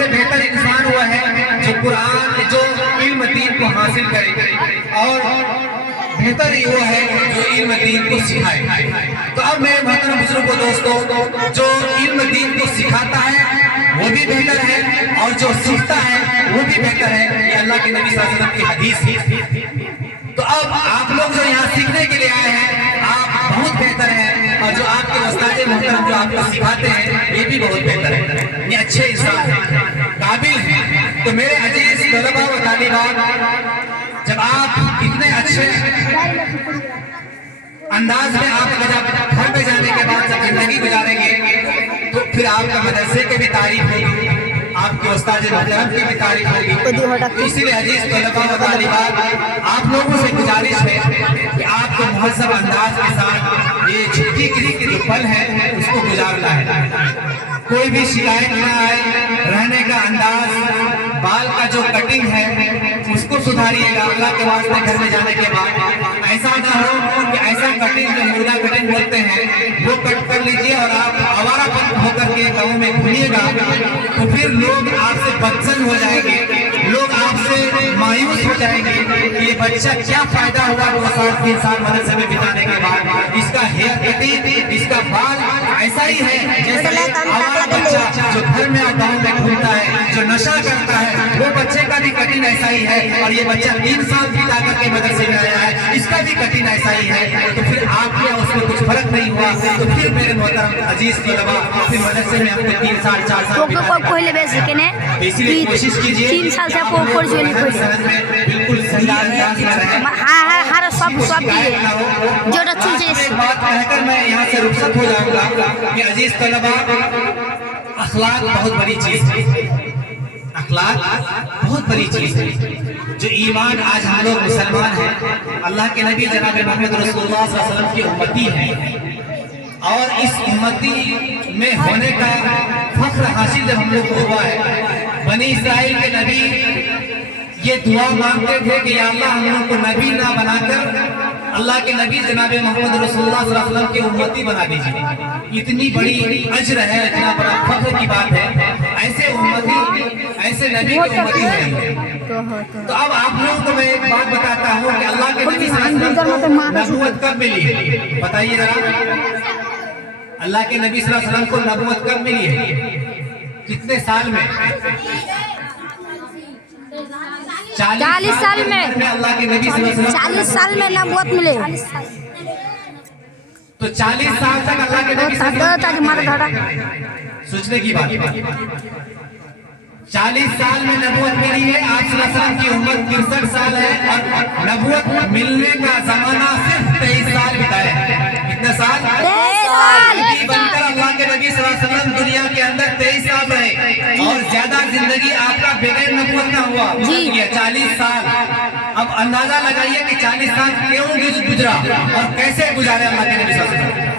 سے بہتر انسان ہوا ہے جو قرآن جو علم دین کو حاصل کرے اور بہتر ہی وہ ہے جو علم دین کو سکھائے. تو اب میرے محترم بزرگوں دوستوں جو علم دین کو سکھاتا ہے وہ بھی بہتر ہے اور جو سیکھتا ہے وہ بھی بہتر ہے. یہ اللہ کے نبی صلی اللہ علیہ وسلم کی حدیث ہے. تو اب آپ لوگ جو یہاں سیکھنے کے لیے آئے ہیں آپ بہت بہتر ہیں اور جو آپ کے استاد محترم جو آپ کو سکھاتے ہیں یہ بھی بہت بہتر ہے. یہ اچھے انسان ہیں قابل ہیں. تو میرے عزیز طلباء و طالبات جب آپ اتنے اچھے انداز میں آپ جب گھر پہ جانے کے بعد جب زندگی گزاریں گے تو پھر آپ کا مدرسے کی بھی تعریف ہوگی آپ کے استاد محترم کی بھی تعریف ہوگی. اسی لیے عزیز طلباء و طالبات آپ لوگوں سے گزارش ہے کہ آپ کو مہذب انداز کے ساتھ یہ چھٹی کی جو پل ہے اس کو گزارنا ہے. کوئی بھی شکایت نہ آئے. رہنے کا انداز بال کا جو کٹنگ ہے اس کو سدھاریے گا. اللہ کے واسطے گھر میں جانے کے بعد ایسا نہ ہو کہ ایسا کٹنگ جو مردہ کٹنگ بولتے ہیں وہ کٹ کر لیجئے اور آپ آوارہ پن ہو کر کے گاؤں میں گھومیے گا تو پھر لوگ آپ سے بدظن ہو جائیں گے. لوگ آپ سے مایوس ہو جائیں گے کہ یہ بچہ کیا فائدہ ہوا 2 سال 3 سال مدرسے میں بتانے کے بعد. اس کا ہیئر کٹنگ اس کا بال ایسا ہی ہے جیسے آوارہ بچہ جو گھر میں اور گاؤں میں گھومتا ہے جو نشہ کرتا ہے وہ بچے کا بھی کٹنگ ایسا ہی ہے. اور یہ بچہ 3 سال بتا کر کے مدرسے میں آیا ہے اس کا بھی کٹنگ ایسا ہی ہے. تو پھر آپ کیا اس میں کچھ فرق نہیں ہوا تو پھر میرے محترم عزیز طلباء پھر مدرسے میں آپ کو 3 سال 4 سال اسی لیے کوشش کیجیے 3 سال سے بالکل صحیح انداز میں رہیں. ایک بات کہہ کر میں یہاں سے رخصت ہو جاؤں گا کہ عزیز طلباء اخلاق بہت بڑی چیز ہے. اخلاق بہت بڑی چیز ہے. جو ایمان آج ہم لوگ مسلمان ہیں اللہ کے نبی جناب محمد رسول اللہ صلی اللہ علیہ وسلم کی امتی ہیں اور اس امتی میں ہونے کا فخر حاصل جب ہم لوگ کو ہوا ہے. بنی اسرائیل کے نبی یہ دعا مانگتے تھے کہ یا اللہ ہم لوگ کو نبی نہ بنا کر اللہ کے نبی جناب محمد رسول اللہ صلی اللہ علیہ وسلم کی امتی بنا دیجیے. اتنی بڑی اجر ہے اتنا بڑا فخر کی بات ہے. ایسے امتی ایسے نبی کی امتی ہے. تو اب آپ لوگوں کو میں ایک بات بتاتا ہوں کہ اللہ کے نبی صلی اللہ علیہ وسلم کو نبوت کب ملی بتائیے ذرا. اللہ کے نبی صلی اللہ علیہ وسلم کو نبوت کب ملی ہے کتنے سال میں 40 سال میں اللہ کے نبی صلی اللہ علیہ وسلم 40 سال میں نبوت ملے. تو 40 سال تک اللہ کے نبی صلی اللہ علیہ وسلم سوچنے کی بات 40 سال میں نبوت ملی ہے. آپ صلی اللہ علیہ وسلم کی عمر 63 سال ہے اور نبوت ملنے کا زمانہ صرف 23 سال بتایا ہے. کتنے سال 23 سال بن کر اللہ کے نبی صلی اللہ علیہ وسلم دنیا کے اندر 23 سال رہے اور زیادہ زندگی آپ کا بغیر نبوت کا ہوا 40 سال. اب اندازہ لگائیے کہ 40 سال کیوں گزرا اور کیسے گزارے اللہ کے نبی صلی اللہ علیہ وسلم.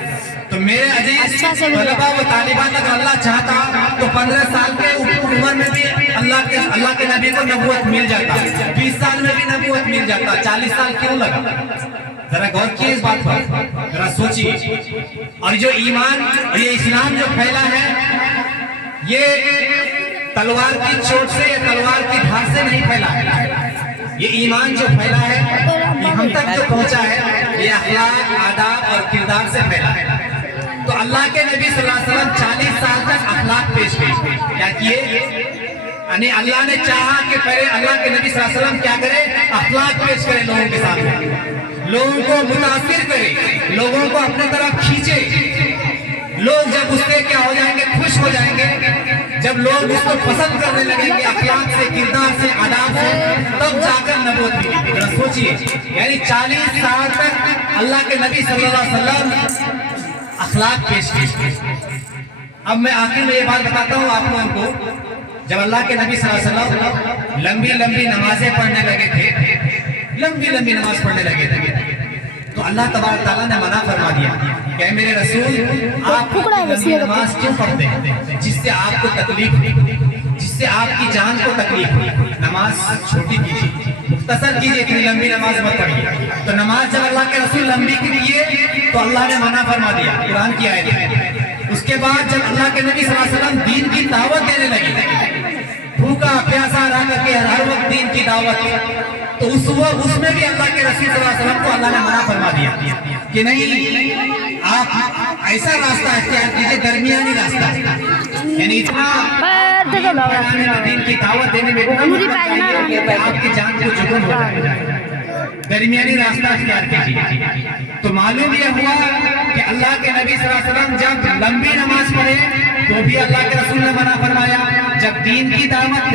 تو میرے عزیز طلباء و طالبات اگر اللہ چاہتا تو 15 سال کے عمر میں بھی اللہ کے نبی کو نبوت مل جاتا. 20 سال میں بھی نبوت مل جاتا. 40 سال کیوں لگا ذرا غور کیے اس بات پر ذرا سوچیے. اور جو ایمان اور یہ اسلام جو پھیلا ہے یہ تلوار کی چوٹ سے یا تلوار کی دھار سے نہیں پھیلا ہے. یہ ایمان جو پھیلا ہے یہ ہم تک جو پہنچا ہے یہ اخلاق آداب اور کردار سے پھیلا ہے. تو اللہ کے نبی صلی اللہ علیہ وسلم 40 سال تک اخلاق پیش کیے. کیا کیے یعنی اللہ نے چاہا کہ پہلے اللہ کے نبی صلی اللہ علیہ وسلم کیا کرے اخلاق پیش کرے لوگوں کے سامنے. لوگوں کو متاثر کرے لوگوں کو اپنے طرف کھینچے. لوگ جب اس سے کیا ہو جائیں گے خوش ہو جائیں گے جب لوگ اس کو پسند کرنے لگیں گے اخلاق سے کردار سے آداب سے تب جا کر نبوت ملی. ذرا سوچیے یعنی 40 سال تک اللہ کے نبی صلی اللہ علیہ وسلم اخلاق پیش کی. اب میں آخر میں یہ بات بتاتا ہوں آپ لوگوں کو. جب اللہ کے نبی صلی اللہ علیہ وسلم لمبی لمبی نمازیں پڑھنے لگے تھے لمبی نماز پڑھنے لگے تھے تو اللہ تبارک تعالیٰ نے منع فرما دیا کہ میرے رسول آپ لمبی نماز کیوں پڑھتے ہیں جس سے آپ کو تکلیف جس سے آپ کی جان کو تکلیف. نماز چھوٹی کیجیے مختصر کیجیے اتنی لمبی نماز مت پڑھیے. تو نماز جب اللہ کے رسول لمبی کیے تو اللہ نے منع فرما دیا قرآن کی آیت ہے. اس کے بعد جب اللہ کے نبی صلی اللہ علیہ وسلم دین کی دعوت دینے لگے भूखा प्यासा रह करके हर वक्त दीन की दावत, तो उसमें भी अल्लाह के रसूल सल्लल्लाहु अलैहि वसल्लम को अल्लाह ने मना फरमा दिया कि नहीं, आप ऐसा रास्ता इख्तियार कीजिए दरमियानी रास्ता, यानी इतना दीन की दावत देने में आपकी जान को जुर्म हो जाए, दरमियानी रास्ता इख्तियार कीजिए। तो मालूम यह हुआ कि अल्लाह के नबी सल्लल्लाहु अलैहि वसल्लम जब लंबी नमाज पढ़े तो भी अल्लाह के रसूल ने मना फरमाया, जब दीन की दावत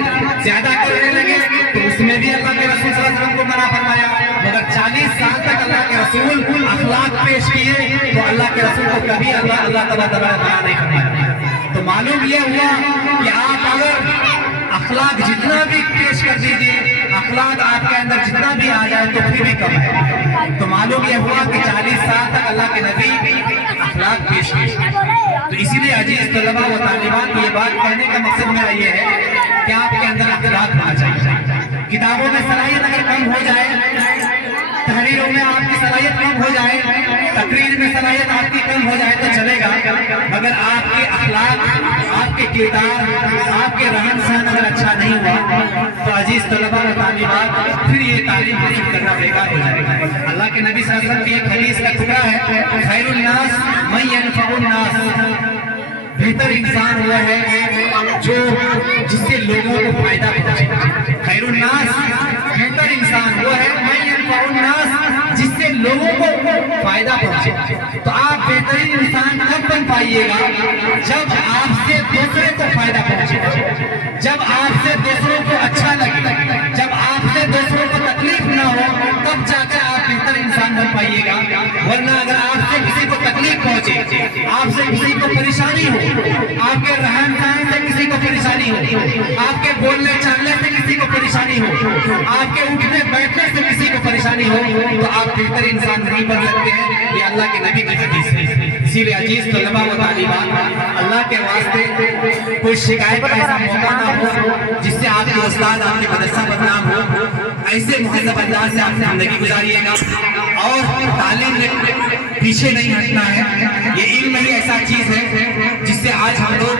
ज्यादा करने लगे तो उसमें भी अल्लाह के रसूल सल्लल्लाहु अलैहि वसल्लम को मना फरमाया। मगर 40 साल तक अल्लाह के रसूल अखलाक पेश किए तो अल्लाह के रसूल को कभी अल्लाह तआला ने मना नहीं फरमाया। तो मालूम यह हुआ कि आप अगर अखलाक जितना भी पेश कर दीजिए, अखलाक आपके अंदर जितना भी आ जाए तो फिर भी कम है। तो मालूम यह हुआ कि 40 साल तक अल्लाह के नबी अखलाक पेश किए। तो इसीलिए अजीज तलबा व तालिबात को ये बात कहने का मकसद मेरा ये है कि आपके अंदर अखलाक होना चाहिए। किताबों में सलाहियत अगर कम हो जाए, तहरीरों में आपकी सलाहियत कम हो जाए, तकरीर में सलाहियत आपकी कम हो जाए तो चलेगा, मगर आपके अखलाक, आपके किरदार, आपके रहन सहन अगर अच्छा नहीं हुआ तो अजीज तलबा व तालिबात फिर ये तालीम हासिल करना बेकार हो जाएगा। अल्लाह के नबी सल्लल्लाहु अलैहि वसल्लम की एक हदीस का टुकड़ा है, खैरुन नास मन यनफउन नास, बेहतर इंसान वो है जो जिससे लोगों को फायदा पहुंचे। खैरुन नास, बेहतर इंसान वो है मन यनफउन नास, जिससे लोगों को फायदा पहुंचे। तो आप बेहतरीन इंसान कब बन पाइएगा, जब आपसे दूसरे को फायदा पहुंचे, जब आपसे दूसरों को अच्छा लगे, जब आपसे दूसरों को तकलीफ ना हो, तब जाकर आप बेहतर इंसान बन पाइएगा। वरना अगर आपसे किसी को तकलीफ पहुंचे, आपसे किसी को परेशानी हो, आपके रहन सहन से किसी को परेशानी हो, आपके बोलने चालने से किसी को परेशानी हो, आपके उठने बैठने से किसी को परेशानी हो, तो आप बेहतर इंसान नहीं बन सकते हैं। ये अल्लाह के नबी की हदीस है। इसीलिए अजीज तलबा व तालिबात, अल्लाह के वास्ते कोई शिकायत का ऐसा मौका ना हो जिससे आपके उस्ताद, आपके मदरसा बदनाम हो, ऐसे मुहज़्ज़ब अंदाज से आप जिंदगी गुजारिएगा। और तालीम में पीछे नहीं हटना है। ये इल्म ही ऐसा चीज है जिससे आज हम लोग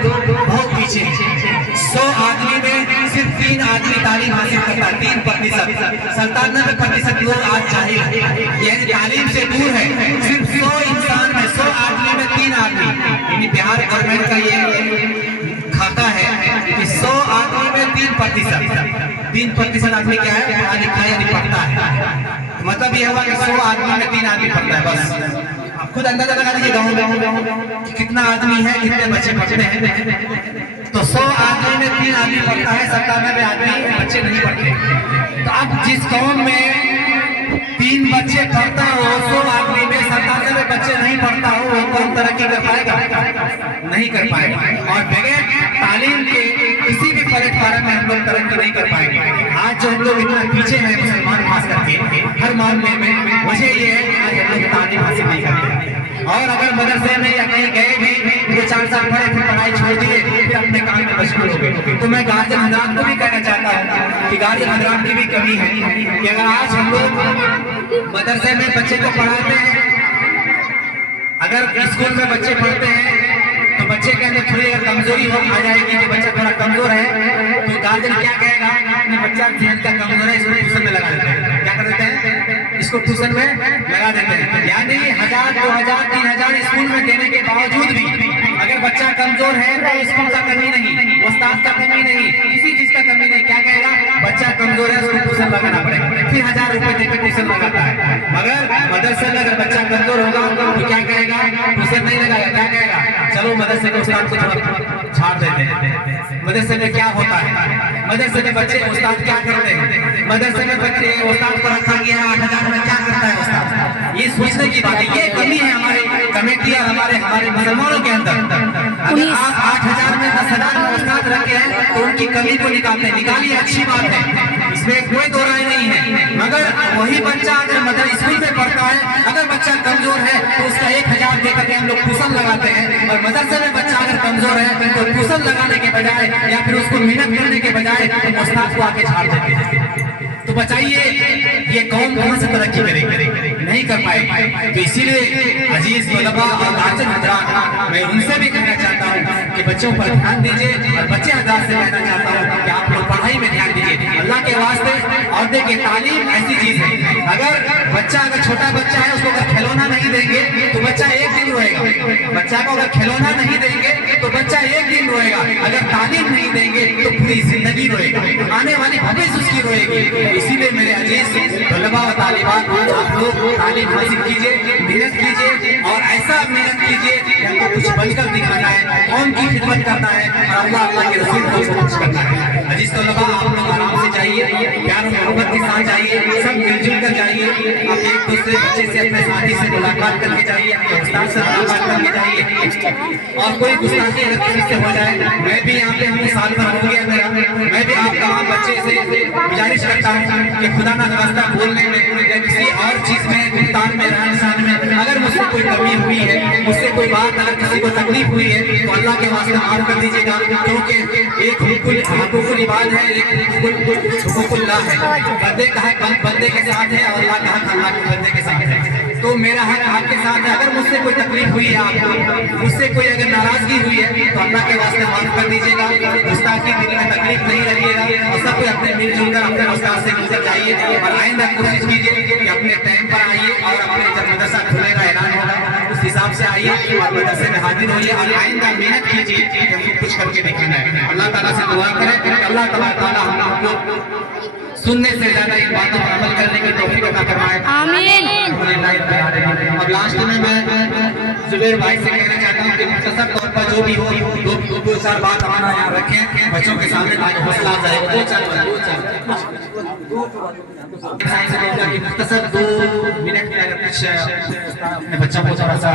बहुत पीछे हैं। 100 आदमी में सिर्फ 3 आदमी तालीम हासिल करता है, 3%। 97% लोग आज जाहिल हैं, यानी तालीम से दूर है। सिर्फ 100 इंसान में, 100 आदमी में 3 आदमी, यानी बिहार गवर्नमेंट का ये खाता है कि 100 आदमी में 3% आदमी क्या है, पढ़ा लिखा यानी पढ़ता है। मतलब ये हुआ कि 100 आदमी में 3 आदमी पढ़ता है। बस आप खुद अंदाजा लगा लीजिए गाँव में कितना आदमी है, कितने बच्चे पढ़ते हैं। तो 100 आदमी में 3 आदमी पढ़ता है, 97 आदमी बच्चे नहीं पढ़ते। तो अब जिस कौम में 3 बच्चे पढ़ता हो, 100 आदमी में 97 बच्चे नहीं पढ़ता हो, वो कौन तरक्की कर पाएगा? नहीं कर पाएगा। और बगैर तालीम के किसी भी प्लेटफॉर्म में हम लोग तरक्की नहीं कर पाएंगे। आज जो हम लोग इतना पीछे हैं मुसलमान खास करके हर मामले में, वजह ये है कि आज हम लोग तालीम हासिल नहीं करते। और अगर मदरसे में या कहीं गए भी 2-4 साल पढ़े, फिर पढ़ाई छोड़ दिए, फिर अपने काम में मशगूल हो गए। तो मैं गार्जियन हजरात को भी कहना चाहता हूँ कि गार्जियन हजरात की भी कमी है कि अगर आज हम लोग मदरसे में बच्चे को पढ़ाते हैं, अगर स्कूल में बच्चे पढ़ते हैं तो बच्चे के अंदर थोड़ी अगर कमजोरी हो आ जाएगी कि बच्चा थोड़ा कमजोर है, तो गार्जियन क्या कहेगा कि बच्चा सेहत का कमजोर है, इसको ट्यूशन में लगा देते हैं। क्या कर देते हैं? इसको ट्यूशन में लगा देते हैं। यानी 1000, 2000, 3000 स्कूल में देने के बावजूद भी अगर बच्चा कमजोर है तो स्कूल का कमी नहीं, उस्ताद का कमी नहीं, किसी चीज का कमी नहीं। क्या कहेगा? बच्चा कमजोर है, उसको ट्यूशन लगाना पड़ेगा, फिर 1000 रुपए देकर ट्यूशन लगाता है। मगर मदरसे में अगर बच्चा कमजोर होगा तो क्या कहेगा? ट्यूशन नहीं लगाएगा। क्या कहेगा? चलो मदरसे के उस्ताद को थोड़ा छाड़ देते हैं। मदरसे में क्या होता है? मदरसे में बच्चे उस्ताद क्या करते हैं? मदरसे में बच्चे उस्ताद को रखा गया 8000 में, क्या करता है उस्ताद? ये सोचने की बात है। ये कमी है हमारी कमेटी और हमारे मुसलमानों के अंदर। अगर आप 8000 में 10000 में उस्ताद रखे हैं तो उनकी कमी को निकालते हैं। निकालिए, अच्छी बात है, इसमें कोई दो राय नहीं है। मगर वही बच्चा अगर मदरसा स्कूल में पढ़ता है, अगर बच्चा कमजोर है तो उसका 1000 देकर के हम लोग ट्यूशन लगाते हैं। और मदरसे में बच्चा अगर कमजोर है तो ट्यूशन लगाने के बजाय या फिर उसको मेहनत करने के बजाय तो उस्ताद को आके झाड़ देते हैं। तो बचाइए, ये कौम कहां से तरक्की करेगी? नहीं नहीं कर पाए। तो इसीलिए अजीज तलबा और गार्जियन हजरात, मैं उनसे भी कहना चाहता हूँ कि बच्चों पर ध्यान दीजिए, और बच्चे हजरात से कहना चाहता हूँ कि आप लोग पढ़ाई में ध्यान दीजिए अल्लाह के वास्ते। और देखिए तालीम ऐसी चीज है, अगर छोटा बच्चा है उसको अगर खिलौना नहीं देंगे तो बच्चा एक दिन रोएगा। बच्चा को अगर खिलौना नहीं देंगे तो बच्चा एक दिन रोएगा, अगर तालीम नहीं देंगे तो पूरी जिंदगी रोएगा, आने वाली भविष्य उसकी रोएगी। इसीलिए मेरे अजीज तलबा व तालिबात, आप लोग तालीम हासिल कीजिए, मेहनत कीजिए, और ऐसा मेहनत कीजिए कि हमको कुछ बनकर दिखाना है, कौम की खिदमत करना है, और अल्लाह के रसूल को खुश करना है। अजीज तलबा, आप लोग आराम से जाइए, प्यार और मोहब्बत के साथ जाइए, सब मिलजुल कर जाइए। आप एक दूसरे बच्चे से, अपने साथी से मुलाकात करके जाइए, अपने उस्ताद से मुलाकात करके जाइए। और कोई गुस्ताखी अगर किसी से हो जाए, मैं भी यहाँ पे हूँ, साल भर हो गया मेरा, मैं भी आप तमाम बच्चे से गुजारिश करता हूँ कि खुदा ना खास्ता बोलने में या किसी और चीज में, गुफ्तान में, रहन सहन में अगर मुझसे कोई कमी हुई है, मुझसे कोई बात अगर किसी को तकलीफ हुई है, तो अल्लाह के वास्ते माफ कर दीजिएगा, क्योंकि एक हुकुल इबाद है, एक हुकुल्लाह है। बंदे का हक बंदे के साथ है, और अल्लाह का हक अल्लाह के बंदे के साथ है। तो मेरा हक आपके साथ है। अगर मुझसे कोई तकलीफ हुई है, आपको मुझसे कोई अगर नाराजगी हुई है, तो अल्लाह के वास्ते माफ कर दीजिएगा। गुस्ताखी दिल में तकलीफ नहीं रखिएगा, और सब कोई अपने मिलजुल कर अपने उस्ताद से मिलकर जाइए, और आइंदा कोशिश कीजिए कि अपने टाइम पर आइए, और अपने जब मदरसा खुलेगा, ऐलान होगा, उस हिसाब से आइए और मदरसे में हाजिर होइए, और आइंदा मेहनत कीजिए कि कुछ करके दिखाना है। अल्लाह ताला से दुआ करें, अल्लाह ताला हम हमको सुनने से ज्यादा इन बातों पर अमल करने की तौफीक अता फरमाए, आमीन। और लास्ट में मैं जुबैर भाई से कहना चाहता हूँ कि मुख्तसर तौर पर जो भी हो, दो चार बात हमारा यहाँ रखें बच्चों के सामने, ताकि हौसला जाए। दो मुख्तसर 2 मिनट में अगर कुछ अपने बच्चों को थोड़ा सा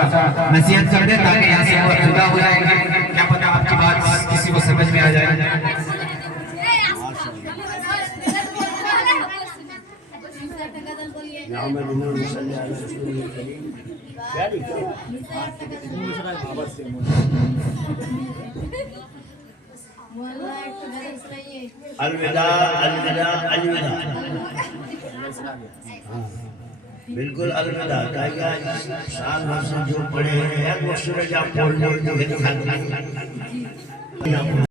नसीहत कर दे, ताकि यहाँ से वो जुदा हो जाएंगे, क्या पता आपकी बात किसी को समझ में आ जाए। अलविदा अलविदा अलविदा, बिल्कुल अलविदा। साल भर से जो पढ़े हैं, वो सूरज आप बोल रहे हो।